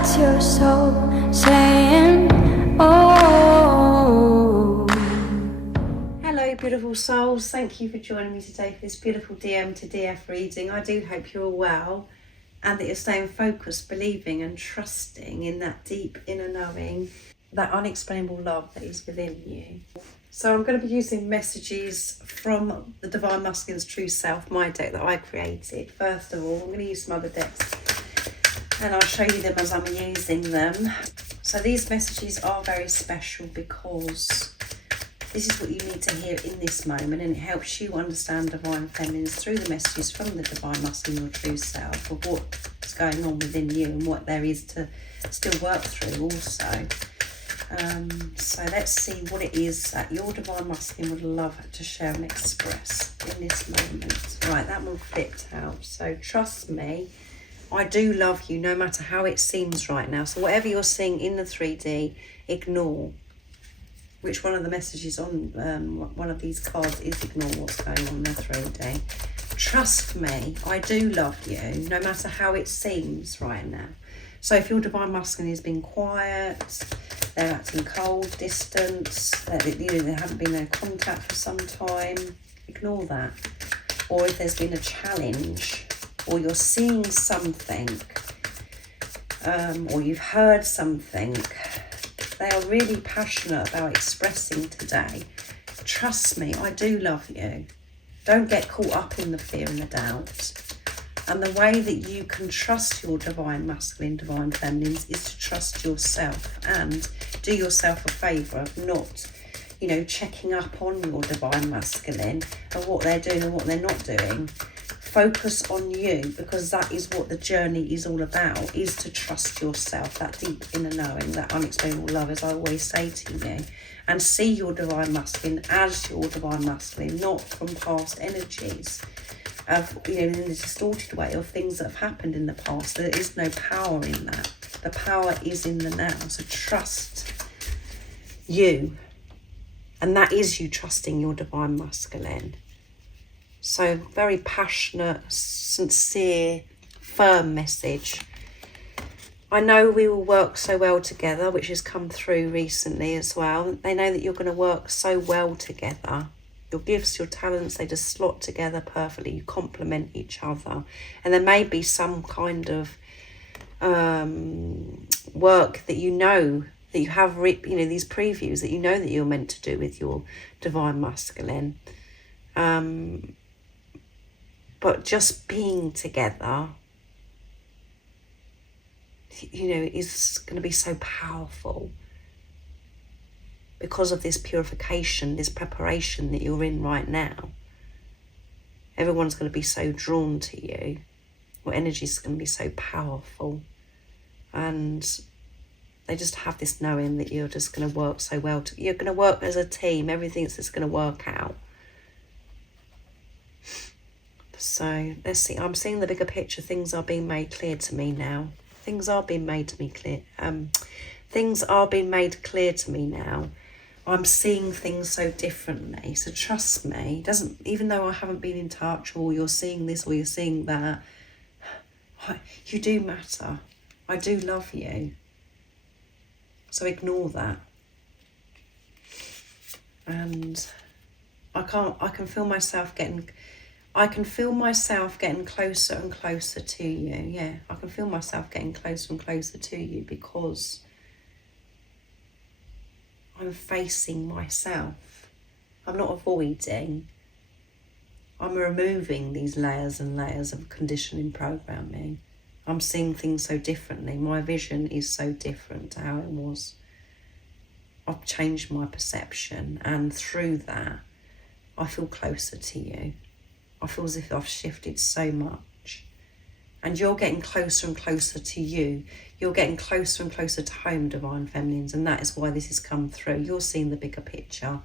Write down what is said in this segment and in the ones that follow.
That's your soul saying, oh. Hello beautiful souls, thank you for joining me today for this beautiful DM to DF reading. I do hope you're all well and that you're staying focused, believing and trusting in that deep inner knowing, that unexplainable love that is within you. So I'm going to be using messages from the Divine Masculine's True Self, my deck that I created. First of all, I'm going to use some other decks and I'll show you them as I'm using them. So these messages are very special because this is what you need to hear in this moment, and it helps you understand Divine Feminines through the messages from the Divine Masculine, your true self, of what's going on within you and what there is to still work through also. So let's see what it is that your Divine Masculine would love to share and express in this moment. Right, that one flipped out. So trust me, I do love you no matter how it seems right now. So whatever you're seeing in the 3D, ignore. Which one of the messages on one of these cards is ignore what's going on in the 3D. Trust me, I do love you no matter how it seems right now. So if your Divine Masculine has been quiet, they're acting cold, distant, there haven't been no contact for some time, ignore that. Or if there's been a challenge, or you're seeing something, or you've heard something, they are really passionate about expressing today. Trust me, I do love you. Don't get caught up in the fear and the doubt. And the way that you can trust your Divine Masculine, Divine Feminines is to trust yourself and do yourself a favour of not, checking up on your Divine Masculine and what they're doing and what they're not doing. Focus on you, because that is what the journey is all about, is to trust yourself, that deep inner knowing, that unexplainable love, as I always say to you, and see your Divine Masculine as your Divine Masculine, not from past energies of, in a distorted way of things that have happened in the past. There is no power in that. The power is in the now. So trust you, and that is you trusting your Divine Masculine. So very passionate, sincere, firm message. I know we will work so well together, which has come through recently as well. They know that you're going to work so well together. Your gifts, your talents, they just slot together perfectly. You complement each other. And there may be some kind of work that that you have, these previews that that you're meant to do with your Divine Masculine. But just being together, is going to be so powerful because of this purification, this preparation that you're in right now. Everyone's going to be so drawn to you. Your energy is going to be so powerful. And they just have this knowing that you're just going to work so well. You're going to work as a team. Everything's just going to work out. So let's see. I'm seeing the bigger picture. Things are being made clear to me now. Things are being made to me clear. Things are being made clear to me now. I'm seeing things so differently. So trust me. Even though I haven't been in touch, or you're seeing this or you're seeing that, you do matter. I do love you. So ignore that. And I can feel myself getting closer and closer to you. Yeah, I can feel myself getting closer and closer to you because I'm facing myself. I'm not avoiding. I'm removing these layers and layers of conditioning programming. I'm seeing things so differently. My vision is so different to how it was. I've changed my perception, and through that, I feel closer to you. I feel as if I've shifted so much. And you're getting closer and closer to you. You're getting closer and closer to home, Divine Feminines, and that is why this has come through. You're seeing the bigger picture.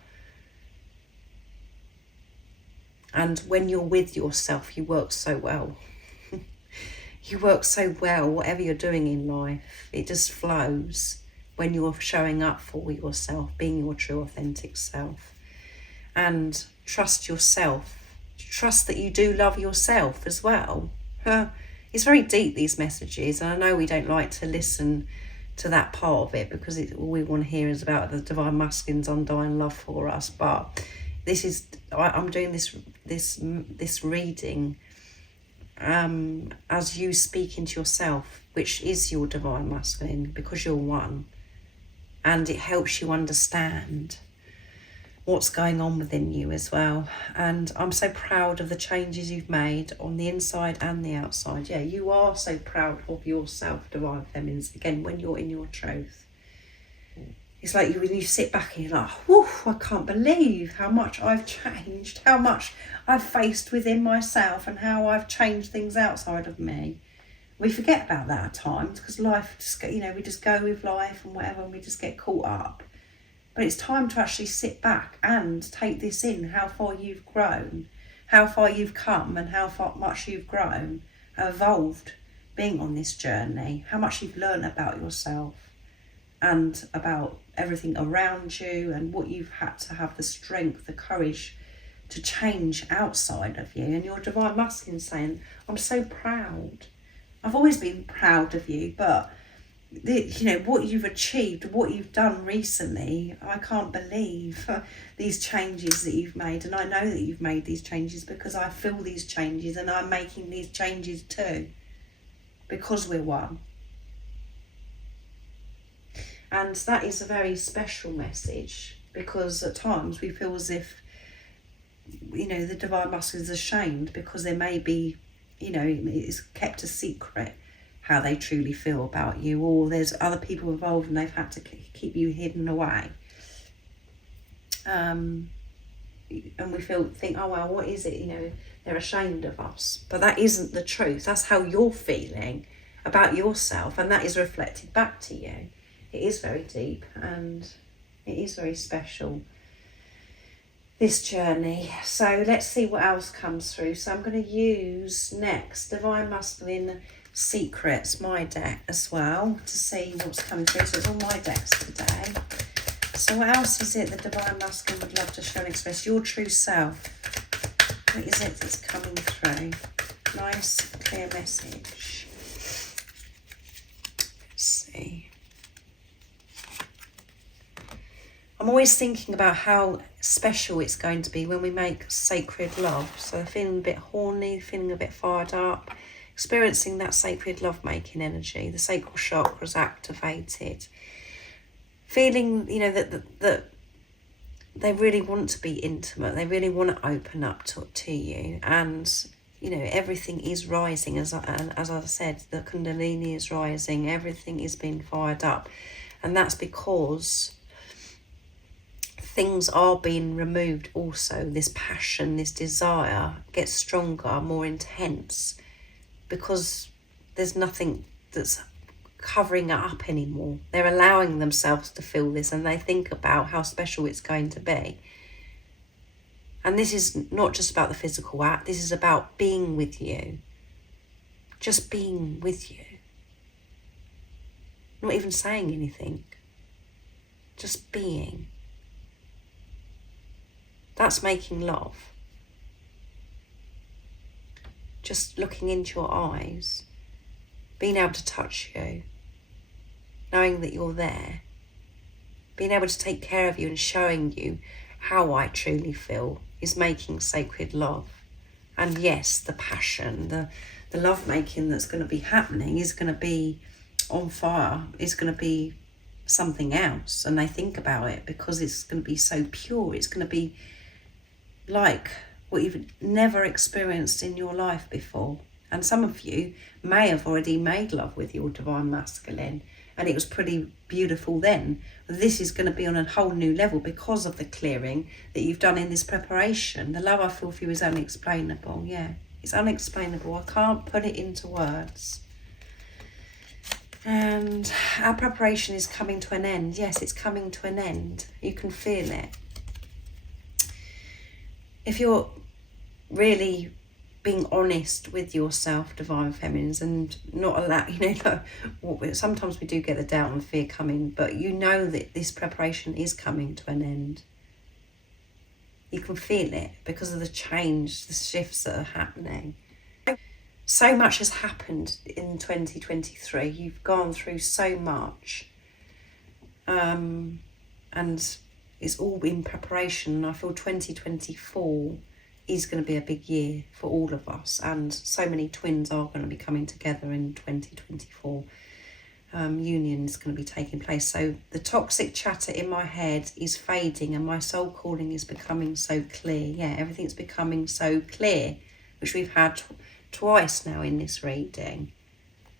And when you're with yourself, you work so well. You work so well, whatever you're doing in life. It just flows when you're showing up for yourself, being your true, authentic self. And trust yourself. Trust that you do love yourself as well. It's very deep, these messages, and I know we don't like to listen to that part of it because all we want to hear is about the divine masculine's undying love for us. But this is, I'm doing this reading as you speak into yourself, which is your divine masculine, because you're one, and it helps you understand what's going on within you as well. And I'm so proud of the changes you've made on the inside and the outside. Yeah, you are so proud of yourself, divine feminines, again, when you're in your truth. It's like when you sit back and you're like, whew, I can't believe how much I've changed, how much I've faced within myself, and how I've changed things outside of me. We forget about that at times because life just, we just go with life and whatever, and we just get caught up. But it's time to actually sit back and take this in, how far you've grown, how far you've come, and how much you've grown, evolved being on this journey, how much you've learned about yourself and about everything around you, and what you've had to have the strength, the courage to change outside of you. And your divine masculine saying, I'm so proud. I've always been proud of you, but what you've achieved, what you've done recently, I can't believe these changes that you've made. And I know that you've made these changes because I feel these changes, and I'm making these changes too, because we're one. And that is a very special message, because at times we feel as if, the divine masculine is ashamed because there may be, it's kept a secret how they truly feel about you, or there's other people involved and they've had to keep you hidden away. And we think, oh well, what is it? They're ashamed of us. But that isn't the truth. That's how you're feeling about yourself, and that is reflected back to you. It is very deep, and it is very special, this journey. So let's see what else comes through. So I'm going to use next Divine Masculine Secrets, my deck as well, to see what's coming through. So it's all my decks today. So what else is it the Divine Masculine would love to show and express? Your true self. What is it that's coming through? Nice, clear message. Let's see. I'm always thinking about how special it's going to be when we make sacred love. So feeling a bit horny, feeling a bit fired up, experiencing that sacred love-making energy, the sacral chakras activated, feeling, that they really want to be intimate, they really want to open up to you, and everything is rising. As I said, the Kundalini is rising, everything is being fired up, and that's because things are being removed also. This passion, this desire gets stronger, more intense, because there's nothing that's covering it up anymore. They're allowing themselves to feel this, and they think about how special it's going to be. And this is not just about the physical act, this is about being with you. Just being with you. Not even saying anything. Just being. That's making love. Just looking into your eyes, being able to touch you, knowing that you're there, being able to take care of you and showing you how I truly feel is making sacred love. And yes, the passion, the love making that's going to be happening is going to be on fire, is going to be something else. And they think about it because it's going to be so pure. It's going to be like what you've never experienced in your life before. And some of you may have already made love with your divine masculine, and it was pretty beautiful then. This is going to be on a whole new level because of the clearing that you've done in this preparation. The love I feel for you is unexplainable. Yeah, it's unexplainable. I can't put it into words. And our preparation is coming to an end. Yes, it's coming to an end. You can feel it. If you're really being honest with yourself, divine feminines, and not allow, sometimes we do get the doubt and fear coming, but you know that this preparation is coming to an end. You can feel it because of the change, the shifts that are happening. So much has happened in 2023. You've gone through so much. And it's all in preparation. And I feel 2024 is going to be a big year for all of us. And so many twins are going to be coming together in 2024. Union is going to be taking place. So the toxic chatter in my head is fading and my soul calling is becoming so clear. Yeah, everything's becoming so clear, which we've had twice now in this reading.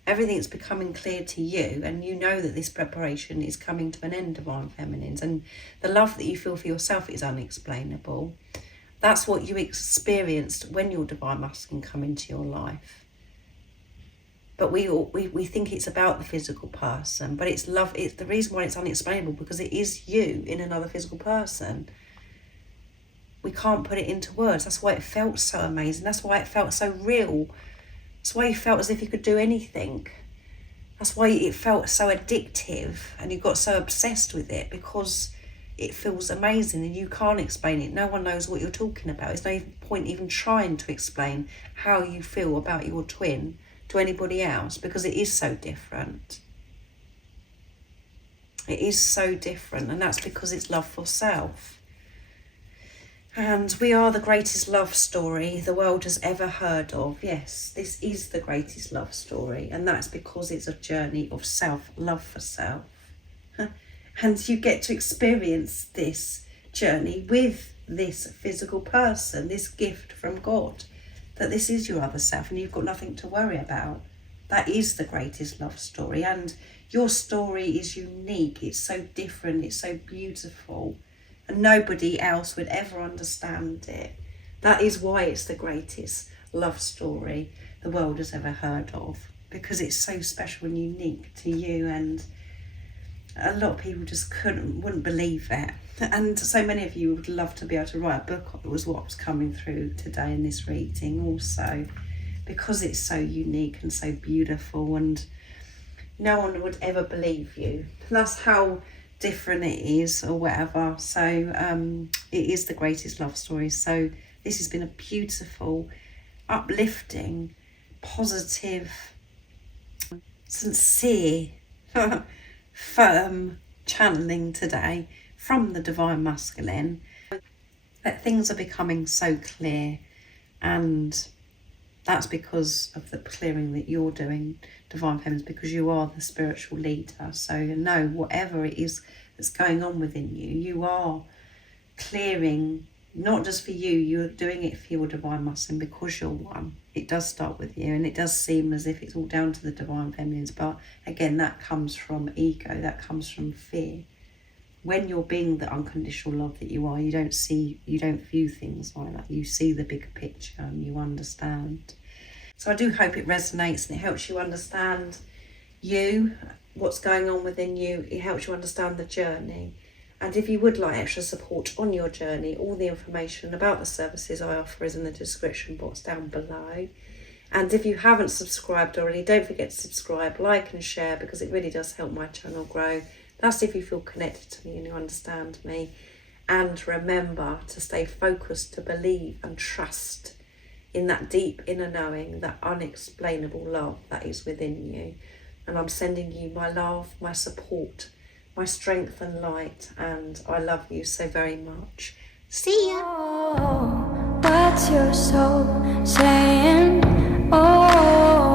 Everything's becoming clear to you, and you know that this preparation is coming to an end, Divine Feminines, and the love that you feel for yourself is unexplainable. That's what you experienced when your Divine Masculine come into your life. But we think it's about the physical person, but it's love. It's the reason why it's unexplainable, because it is you in another physical person. We can't put it into words. That's why it felt so amazing. That's why it felt so real. That's why you felt as if you could do anything. That's why it felt so addictive and you got so obsessed with it, because it feels amazing and you can't explain it. No one knows what you're talking about. There's no point even trying to explain how you feel about your twin to anybody else, because it is so different. It is so different, and that's because it's love for self. And we are the greatest love story the world has ever heard of. Yes, this is the greatest love story, and that's because it's a journey of self-love for self. And you get to experience this journey with this physical person, this gift from God, that this is your other self and you've got nothing to worry about. That is the greatest love story, and your story is unique. It's so different, it's so beautiful, and nobody else would ever understand it. That is why it's the greatest love story the world has ever heard of, because it's so special and unique to you, and a lot of people just wouldn't believe it. And so many of you would love to be able to write a book. It was what was coming through today in this reading also, because it's so unique and so beautiful, and no one would ever believe you. That's how different it is, or whatever. So it is the greatest love story. So this has been a beautiful, uplifting, positive, sincere, firm channeling today from the Divine Masculine, that things are becoming so clear, and that's because of the clearing that you're doing, Divine Feminines, because you are the spiritual leader. So know whatever it is that's going on within you, you are clearing, not just for you, you're doing it for your Divine Masculine, because you're one. It does start with you, and it does seem as if it's all down to the Divine Feminines, but again, that comes from ego, that comes from fear. When you're being the unconditional love that you are, you don't view things like that. You see the bigger picture and you understand. So I do hope it resonates and it helps you understand you, what's going on within you. It helps you understand the journey. And if you would like extra support on your journey, all the information about the services I offer is in the description box down below. And if you haven't subscribed already, don't forget to subscribe, like and share, because it really does help my channel grow. That's if you feel connected to me and you understand me. And remember to stay focused, to believe and trust in that deep inner knowing, that unexplainable love that is within you. And I'm sending you my love, my support, my strength and light, and I love you so very much. See ya! Oh, what's your soul saying? Oh.